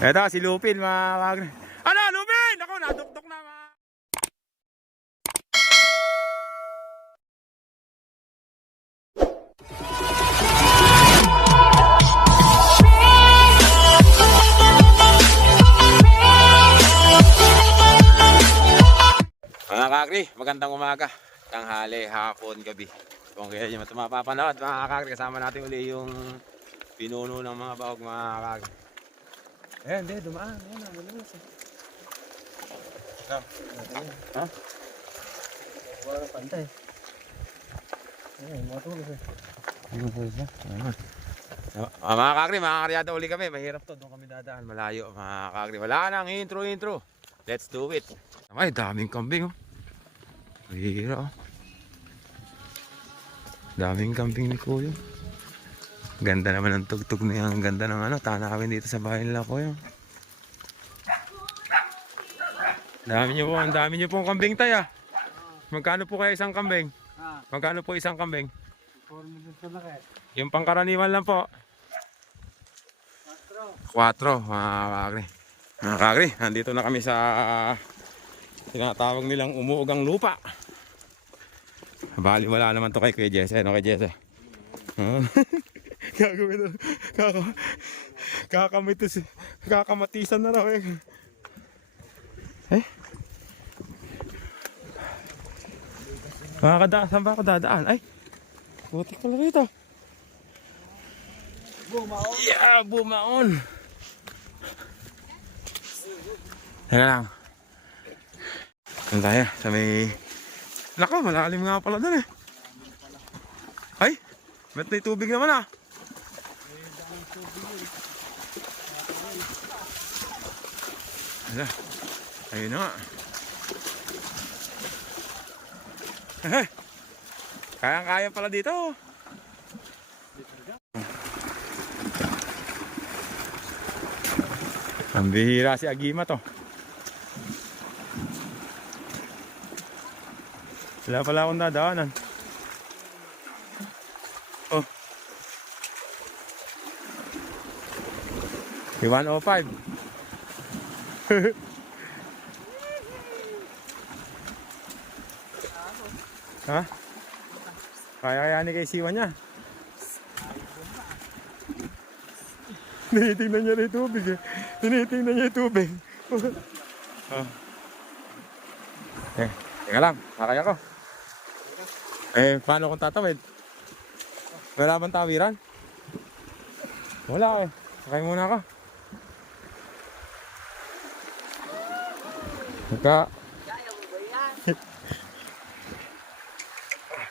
Eto, si Lupin, mga. Ano, Lupin? Ako, naduktok na, mga... Mga kakri, magandang umaga. Tanghali, hapon, gabi. Kung kaya nyo mapapanood, mga kakri, kasama natin uli yung pinuno ng mga bahog, mga kakri. Eh, hindi, dumaan. Ayan, ang lumis. Ha? Wala na pantay. Ayun, mga tulos eh. Yung voice na. Ah, mga kakri, mga karyada uli kami. Mahirap to. Doon kami dadaan. Malayo, mga kakri. Wala nang intro, intro. Let's do it. Ay, daming kambing, oh. Mahira, oh. Daming kambing ni Kuya. Ganda naman ng tugtog na yan. Ang ganda ng ano, tanawin dito sa bahay nila, Kuya. Dami niyo po, ang dami niyo pong kambing tayo. Magkano po kaya isang kambing? Ah, Magkano po isang kambing? 4 minutes ka na kaya. Yung pangkaraniwan lang po. 4, mga kakri. Mga kakri, nandito na kami sa tinatawag nilang umuugang lupa. Bali, wala naman to kay Kuya Jesse. Ano kay Jesse? Ah. Gagawin na. Kaka, kakamitis. Kakamatisan na raw eh. Eh? Makakadaan. Saan ba ako dadaan? Ay! Buti pala rito. Bumaon. Yeah, bumaon. Teka lang. Ano tayo? Sa may... Nako, malalim nga pala doon eh. Ay, ba't may tubig naman ah? Hala, ayun na Kayang-kaya pala dito. Ang bihira si Agima to. Wala pala akong dadaanan. Oh. May 105. Ha? Kaya-kaya ni kay Siwa niya. Tinitingnan niya yung tubig eh. Tinitingnan niya yung tubig. oh. Eh, teka lang. Makaya ko. Eh, paano kung tatawid? Wala bang tawiran? Wala eh. Sakay muna ako. Magka...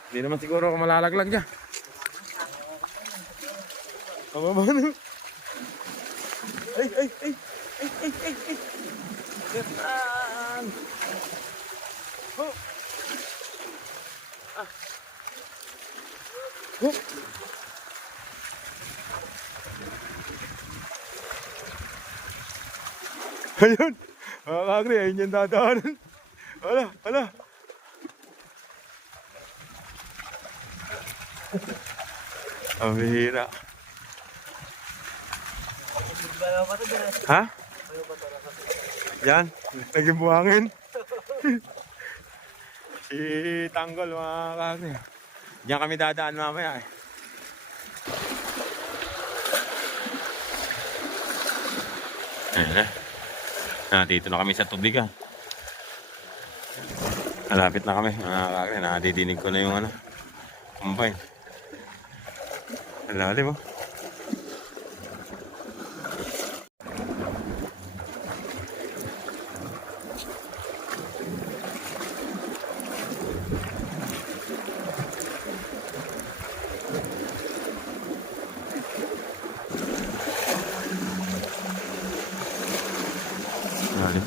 Hindi naman siguro ako malalaglag dyan. Ang baba na. Ay, ay, ay, ay, ay, ay, ay. Yan. Oh. Ah. Oh. Ayun. Mga kagri, ayun yung dadaanan. Wala, wala. Ang bihira. Ha? Yan, naging buhangin. si Tanggol mga kakri. Diyan kami dadaan mamaya eh. Ayan na. Nandito na kami sa tubig ah. Malapit na kami kakri. Nakadidinig ko na yung ano. Ang lalim oh.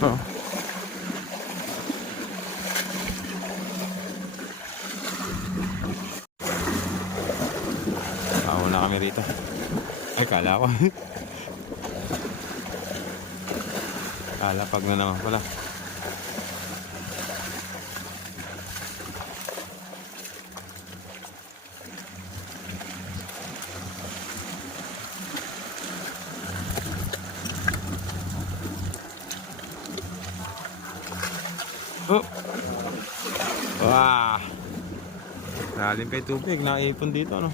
Oh. Ako na kami rito. Ay, kala ko. kala pag na naman pala. Tubig, naipon dito ano.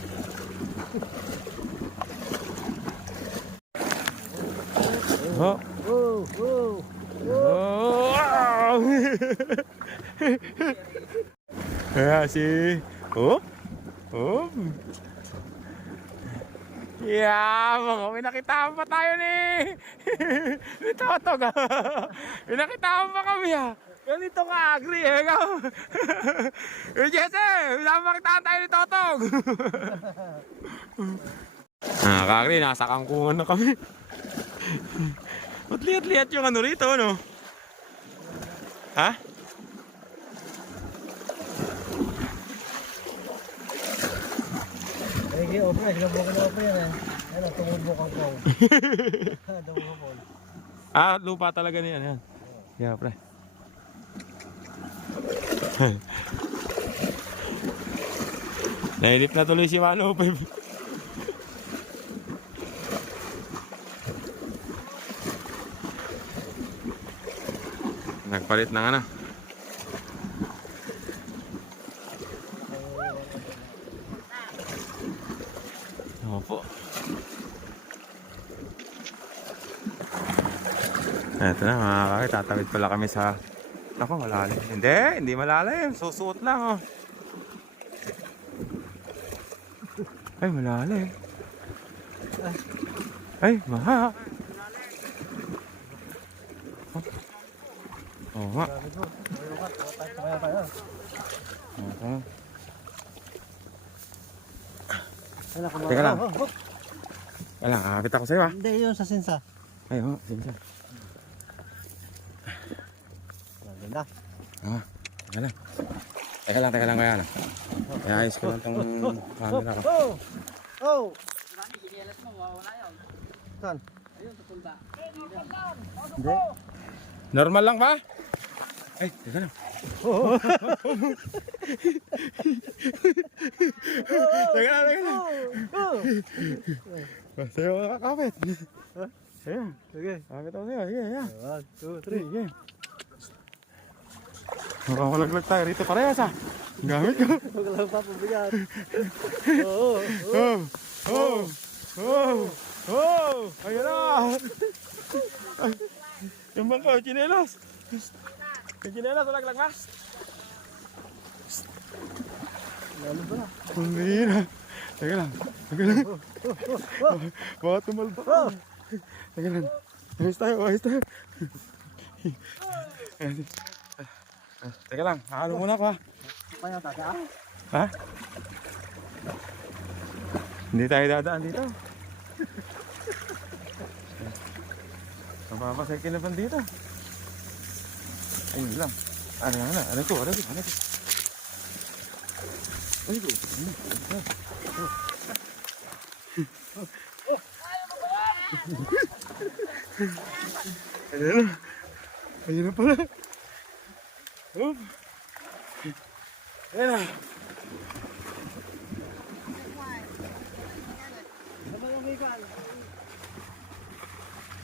Oh. Oh, oh. Oh. Wow. Si Oh. Oh. Yeah, mga pinakitaan pa tayo ni ni Totog. pinakitaan pa kami ha. Ganito ka agri eh. Eh, Jesse, pinapakitaan tayo ni Totog. ah, kagri, nasa kangkungan na kami. Ba't liat-liat yung ano rito, no? Ha? Ay, kaya opo na. Opo yan eh. Ano, tumubo ka po. Tumubo po. Ah, lupa talaga niyan. Yan. Yeah, pre. Nainip na tuloy si Mano. Nagpalit ng ano. Opo. Eto na mga kakit, tatawid pala kami sa... Ako, malalim. Hindi, hindi malalim. Susuot lang, oh. Ay, malalim. Ay, maha. Oh. Oo nga. Sabi ko, ayaw ka. Tayo pa kaya tayo. Oo. Ay, nakamata. Teka lang. Oh, oh. Wala, kakapit ako sa'yo, ah. Hindi, yun sa sinsa. Ay, oo, sige. Ganda. Ah, teka lang. Teka lang, teka lang, kaya lang. Kaya ayos ko lang tong camera ko. Oh! Oh! Saan? Hindi. Normal lang ba? Ay, teka lang. Teka lang, teka lang. Oh! Sa'yo ka kakapit. Ayan, Sige. kakapit ako sa'yo. Sige, ayan. One, two, three. Sige. Makakalaglag tayo rito parehas ah. Gamit ko. Huwag pa pabigat. Oo. Oh, oh, oh, oh, ayun na. Ay, yung bangko, chinelas. Yung chinelas, laglag mas. Lalo ba? Ang hira. Teka lang, teka lang. Baka tumalba. Teka lang. Ayos tayo, ayos tayo. Ah, Teka lang, halo muna ako ha. Kaya tata? Ha? Hindi tayo dadaan dito. Mapapasay kinapan dito. Ayun lang. Ano na, ano to, ano to, ano to. Ay, ko. Ano? Ano? Ayun na. Ayun na pala. Oh. Ayun na.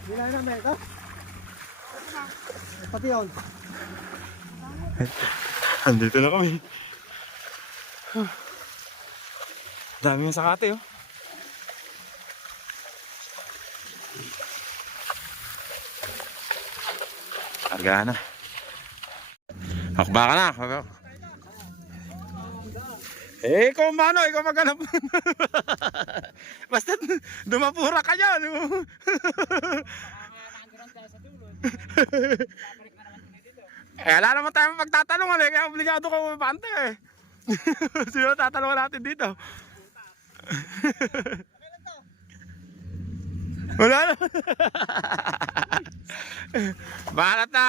Bilang na may ito? Pati yun. Andito na kami. Dami yung sakate oh. Karga na. Hakba ka na. Eh, ikaw mano, ikaw maghanap. Basta dumapura ka dyan. oh. Eh, wala naman tayong pagtatanungan eh, kaya obligado ka umipante eh. Sino tatanungan natin dito? wala na. Balat na!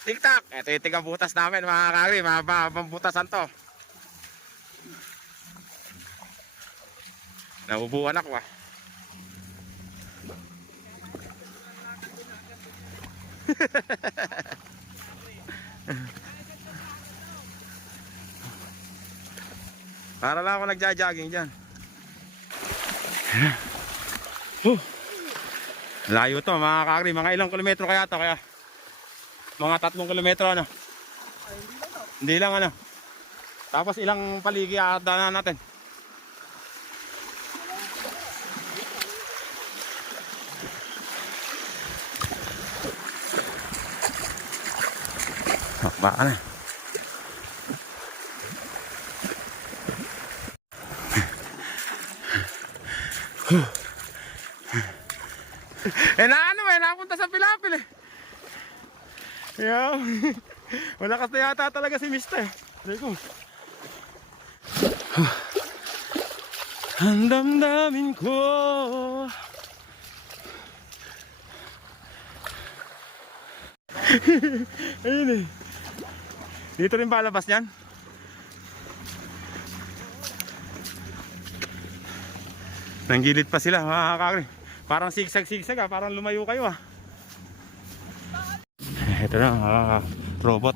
TikTok! Ito yung tigang butas namin mga kagri, mga pa- pambutasan to. Naubuan ako ah. Para lang ako nagja-jogging dyan. Huh. Layo to mga kakri, mga ilang kilometro kaya to kaya Mga tatlong kilometro ano? Hindi lang ano. Tapos ilang paligi daanan natin? Hakba ka na. eh na ano eh, napunta sa Pilapil eh. Yeah. Wala kasi yata talaga si Mister. Sabi ko. Ang damdamin ko. Ayun eh. Dito rin ba labas niyan? Nanggilid pa sila mga kakri. Parang sigsag-sigsag ah, parang lumayo kayo ah. Ito na, ah, robot.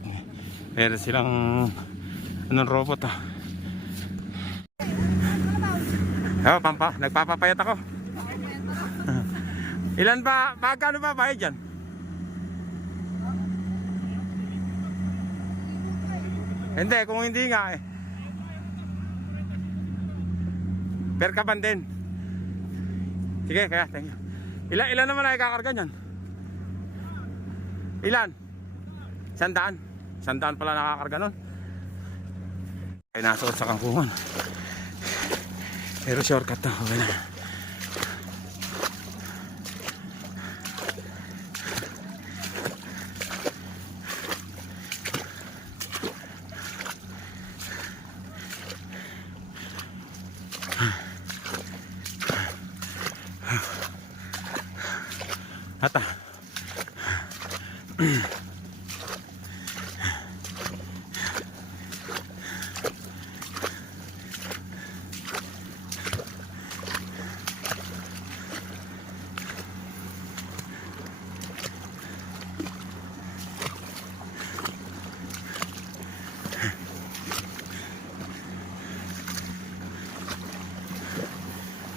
Meron silang anong robot ah. Oh, pampa, nagpapapayat ako. Ilan ba, magkano ba bayad dyan? Hindi, kung hindi nga eh. Per kaban din. Sige, kaya, thank you. Ilan, ilan naman ay kakarga niyan? Ilan? Sandaan. Sandaan pala nakakarga nun. Ay nasuot sa kangkungan. Pero shortcut na. Okay na.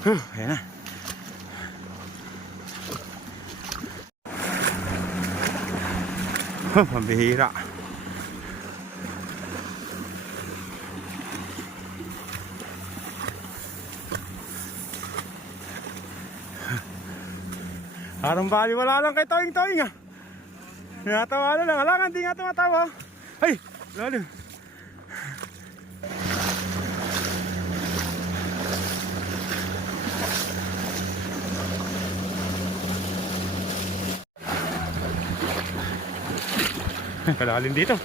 Huh, ayan na. Huh, pambihira. Parang bali wala lang kay Toing Toing ah. Natawa na lang. Alangan, hindi nga tumatawa. Ay, lalim. Kalalim dito.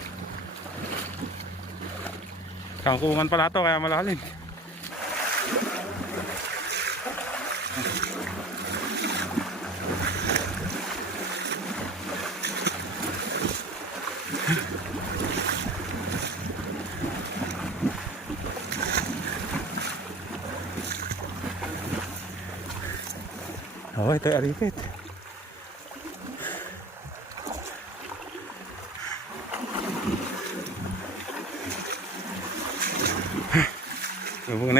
Kangkungan pala to kaya malalim. Oh, ito ay aripit.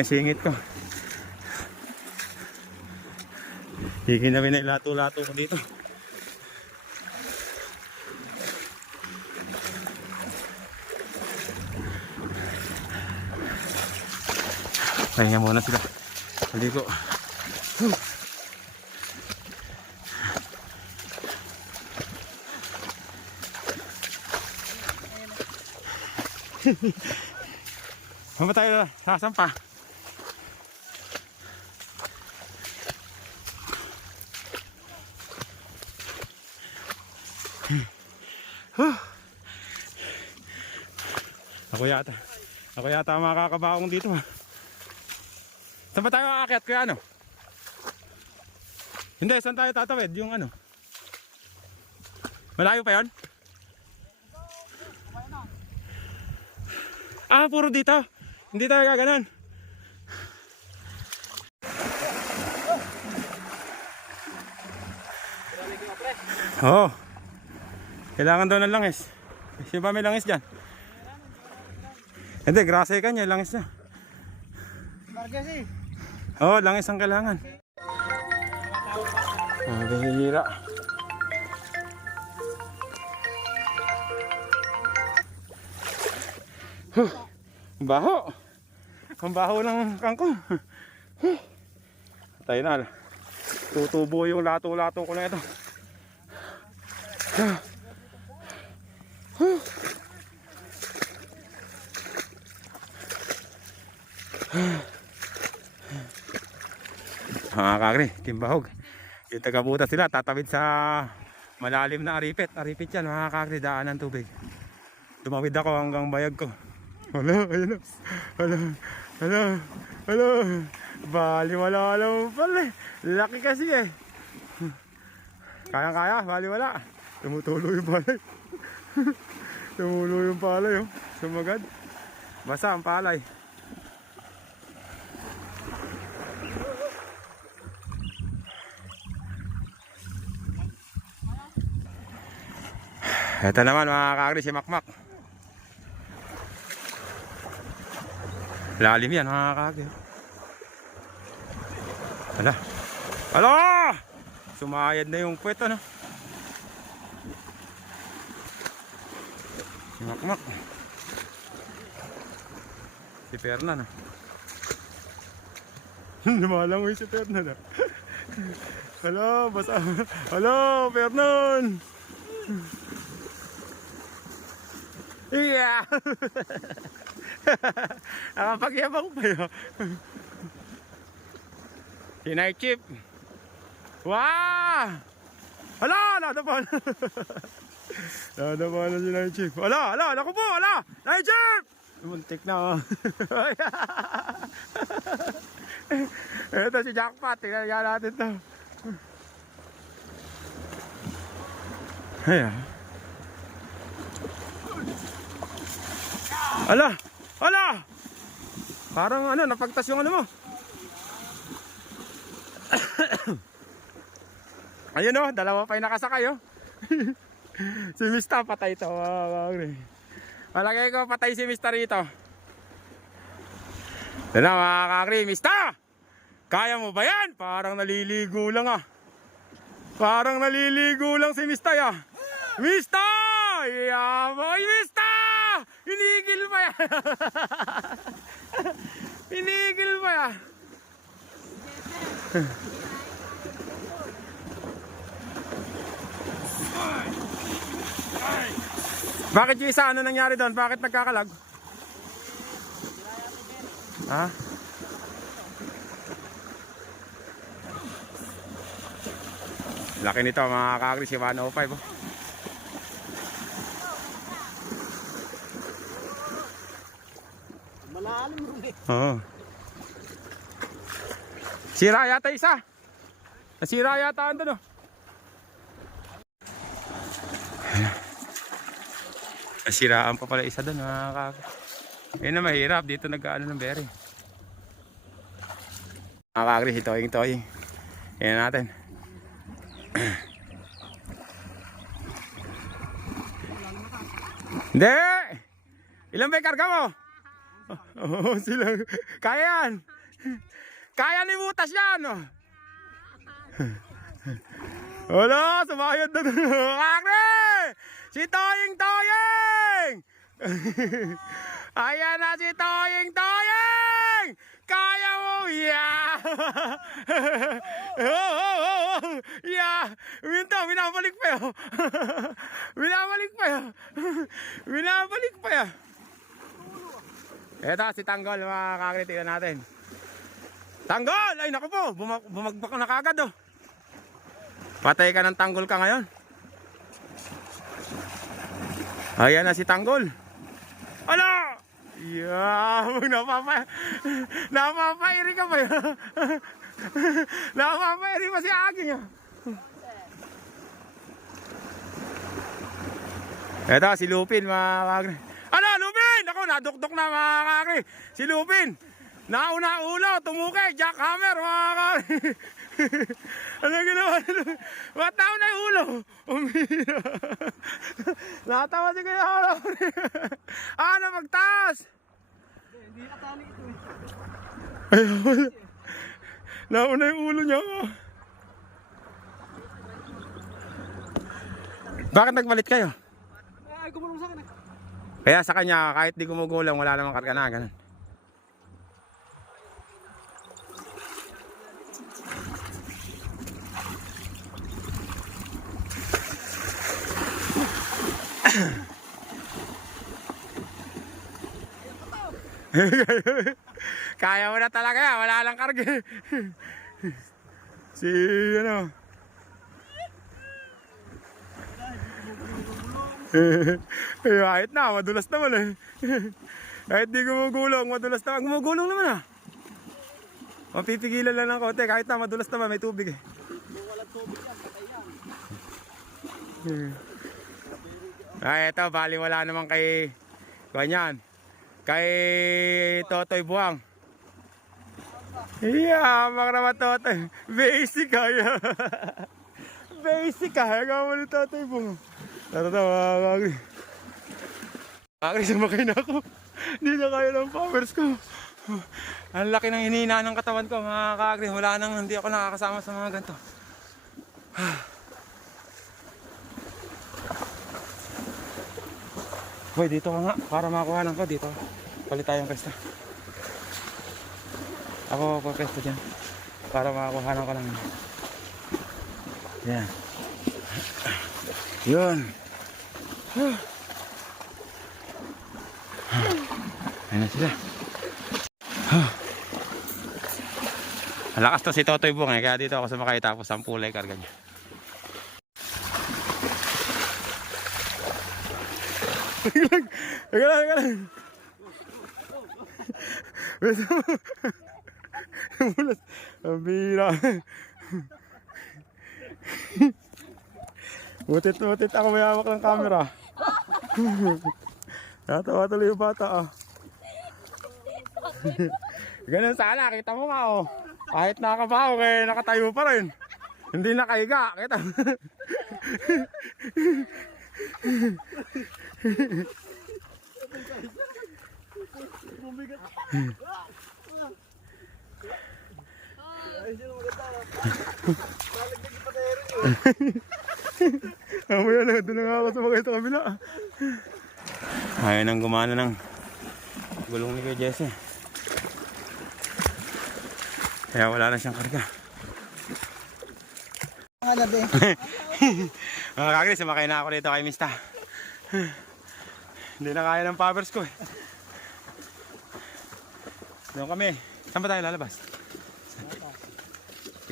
Na singit ko. Higin na rin na ilato-lato ko dito. Pahinga muna sila. Hindi ko. Saan ba tayo sasampa? Ako yata. Ako yata makakabaong dito. ha. Saan ba tayo aakyat kuya ano? Hindi, saan tayo tatawid? Yung ano? Malayo pa yon? Ah, puro dito. Hindi tayo gaganon. Oo. Oh. Kailangan daw ng langis. Sino ba may langis dyan? Hindi, grasa ka niya, langis niya. Bargas eh. Oo, oh, langis ang kailangan. Ang bihira. Huh, baho. Ang baho ng kangkong. Huh. Tayo na. Tutubo yung lato-lato ko na ito. Huh. Mga kakri, kimbahog. Yung tagabutas sila, tatawid sa malalim na aripit. Aripit yan, mga kakri, daan ng tubig. Tumawid ako hanggang bayag ko. Hala, ayun na. Hala, hala, hala. Bali, wala alam pala eh. Laki kasi eh. Kaya-kaya, bali wala. Tumutulo yung palay. Tumulo yung palay oh. Sumagad. Basa ang palay. Ito naman mga kakri si Makmak. Lalim yan mga kakri. Hala. Hala! Sumayad na yung puwet ano. Si Makmak. Si Fernan ah. Lumalangoy si Fernan ah. Hala, basa. Hala, Fernan! Yeah! Nakapagyabang pa yun. Sinay chip. Wow! Hala! Nada pa. Nada pa na sinay chip. Hala! Hala! Naku po! Hala! Sinay chip! Muntik na oh. Ito si Jackpot. Tingnan nga natin to. Ayan. Ala! Ala! Parang ano, napagtas yung ano mo. Ayun oh, dalawa pa yung nakasakay oh. si Mista patay to. Wow, Malagay ko patay si Mista rito. Yan na mga kakri, Mista! Kaya mo ba yan? Parang naliligo lang ah. Parang naliligo lang si Mista ya. Mista! Yeah, boy, Mista! Hinigil pa yan. Hinigil pa yan. Bakit yung isa? Ano nangyari doon? Bakit nagkakalag? Ha? Laki nito mga kakri si 105 oh. Malalim mo eh. Oo. Sira yata isa. Nasira yata ang doon. oh. Nasiraan pa pala isa doon mga kaka. Yun na mahirap. Dito nag-ano ng berry. Mga kakri, hitoing toying. Yan natin. Hindi! Ilan ba yung karga mo? Oo, sila. Kaya yan. Kaya ni Butas yan. Oh. Wala, sumayad na doon. Kakre! Si Toying Toying! Ayan na si Toying Toying! Kaya mo! Yeah! oh, oh, oh, oh. Yeah! Minto, binabalik pa yun. binabalik pa yun. binabalik pa yun. Eto, si Tanggol, mga kakri, tingnan natin. Tanggol! Ay, naku po, bumag bumagpak na kagad, oh. Patay ka ng tanggol ka ngayon. Ayan na si Tanggol. Ala! Yeah, napapa napapairi ka ba yun? napapairi pa si Aging ah. Eto, si Lupin mga kakri. Ako, nadukdok na mga kakri. Si Lupin. Nauna ulo, tumukay, jackhammer mga kakri. ano ginawa ni Lupin? Mataw na yung ulo. Umira. Natawa si Kuya Halo. ano, magtaas? Hindi nakatali ito eh. Ayun. Nauna yung ulo niya. Bakit nagmalit kayo? Ay, gumulong sa akin eh. Kaya sa kanya, kahit di gumugulang, wala namang karga na, ganun. Kaya mo na talaga wala lang karga. si ano. Eh, kahit na, madulas naman eh. kahit di gumugulong, madulas naman. Gumugulong naman ah. Mapipigilan lang ng konti, kahit na madulas naman, may tubig eh. Ay, eto, bali wala naman kay Kanyan. Kay Totoy Buwang. Yeah, mga naman Totoy. Basic kaya. Basic kaya. Gawa ni Totoy Buwang. Tara na mga kagri. Kagri, sumakay na ako. Hindi na kaya ng powers ko. Ang laki ng hinina ng katawan ko mga kagri. Wala nang hindi ako nakakasama sa mga ganito. Hoy, dito ka nga. Para makakuha ko dito. Palit tayong pesta. Ako pa pesta dyan. Para makakuha ko lang. Yan. Yun. Ayun na sila. Malakas to si Totoy Bung eh. Kaya dito ako sumakay tapos ang pulay karga niya. Teka lang, teka lang. Beso mo. Mulas. Ang bira. Butit ako may ng camera. Natawa tuloy yung bata ah. Ganun sana, kita mo nga oh. Kahit nakabaho, eh, nakatayo pa rin. Hindi nakahiga, kita mo. Mamaya na, doon na nga ako sumakay sa kabila. Ayaw nang gumana ng gulong ni Kuya Jesse. Kaya wala na siyang karga. Mga nabi. Mga kagri, sumakay na ako dito kay Mista. Hindi na kaya ng powers ko eh. Doon kami. Saan ba tayo lalabas?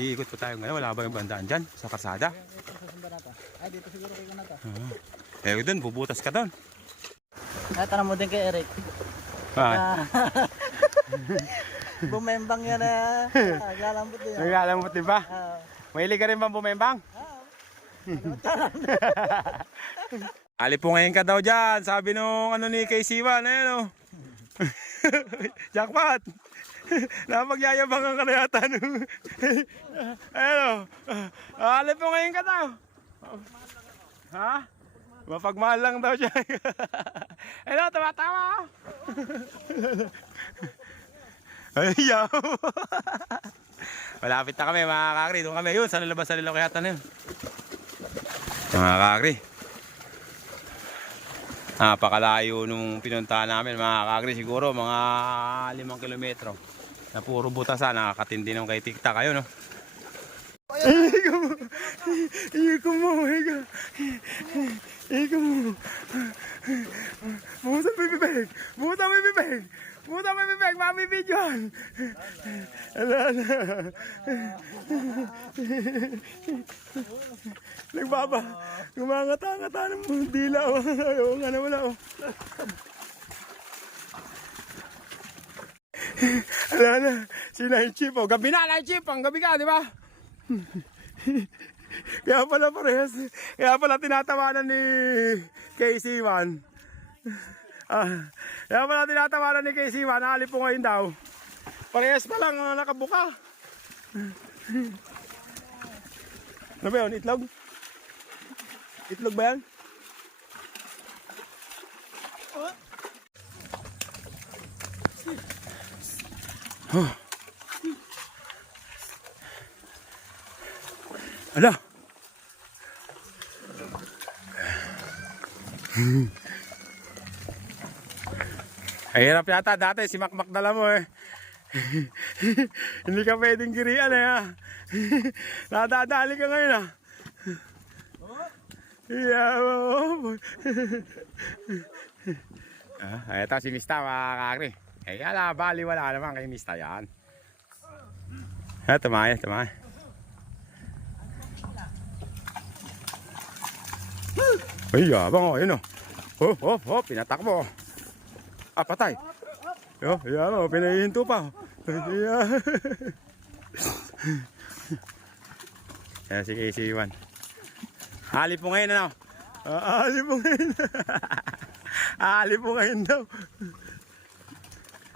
Iikot pa tayo ngayon. Wala ba yung bandaan dyan? Sa karsada? Ay, dito siguro kay Kunata. Eh, doon. Bubutas ka doon. Ay, tanong mo din kay Eric. Ah, Bumembang yan ah. Ah, Galambot din yan. Nag-aalamot din ba? Ah, Mahilig ka rin bang bumembang? Ali po ngayon ka daw dyan. Sabi nung ano ni KC1, ayun o. Jackpot! Napagyayabangan ka na yata nung... ayun o. Ali po ngayon ka daw. Ha? Mapagmahal lang daw siya. ayun o, tawa-tawa o. Ayaw. Malapit na kami mga kakri. Doon kami yun. Sa nalabas sa lilo kaya na yun. Mga kakri. Napakalayo nung pinuntahan namin mga kakri. Siguro mga limang kilometro. Na puro butasan. Nakakatindi nung kay TikTok. Ayun no. Ikaw mo. Ikaw mo. Ikaw. Ikaw mo. Buhusan mo bibig. Buhusan mo yung bibig. Buhusan mo bibig. Mami videoan. Ala, ala. Nagbaba. Gumangata-ngata ng dila. oh. Ayaw nga na wala. Oh. Ala na. Si Nine Chip. Oh. Gabi na, Nine Chip. Ang gabi ka, di ba? Kaya pala parehas. Kaya pala tinatawanan ni KC1. Ah, kaya pala tinatawanan ni KC1. Nakali po ngayon daw. Parehas pa lang ah, nakabuka. Ano ba yun? Itlog? Itlog ba yan? Huh. Ala. Ay, hirap yata dati, si Makmak dala mo eh. Hindi ka pwedeng girian eh ha. Nadadali ka ngayon ah. Yeah, oh. ah, ito si Mista mga kakri. Eh, ala, bali wala naman kay Mista yan. Ah, tumaya, tumaya. Ay, yabang oh, yun oh. Oh, oh, oh, pinatakbo. Ah, patay. Yo, yan oh, pinahihinto pa. Yeah. Yan si Casey Iwan. Hali po ngayon ano? Ah, hali po ngayon. hali po ngayon daw.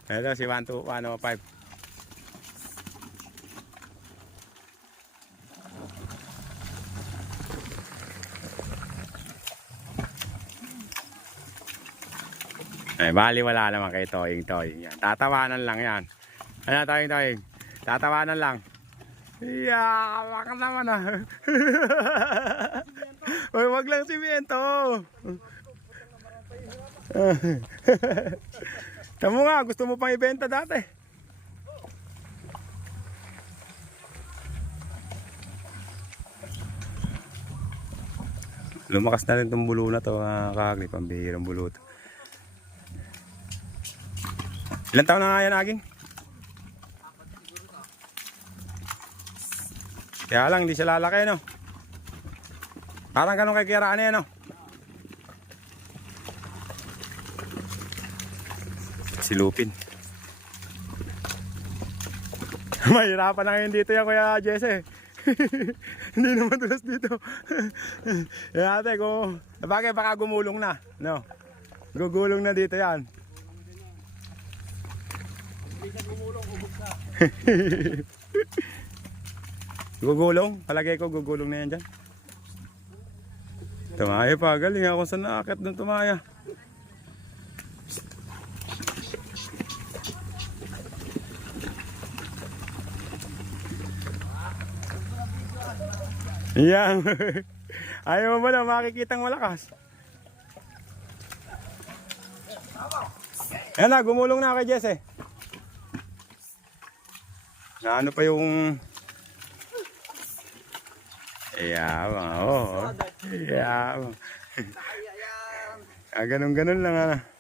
Ito si 1 2 105. Eh, bali wala naman kay Toying Toying yan. Tatawanan lang yan. Ano Toying Toying? Tatawanan lang. Yeah, baka naman ah. Uy, wag lang simento. Tamo nga, gusto mo pang ibenta dati. Lumakas na rin itong bulo na to, uh, kakagli, pambihirang bulo to. Ilan taon na nga yan, Aging? Kaya lang, hindi siya lalaki, no? Parang ganun kay Kira, ano yan, no? Si Lupin. Mahirapan na ngayon dito yan, Kuya Jesse. hindi naman tulas dito. yan ate, kung... Bagay, baka gumulong na, no? Gugulong na dito yan. Gugulong? Palagay ko gugulong na yan dyan. Tumaya pa, galing ako sa nakakit ng tumaya. Yan. Ayaw mo na makikitang malakas? Yan na, gumulong na kay Jesse. Na ano pa yung... Yabang, oo. Oh. Yabang. ah, ganun-ganun lang, ano.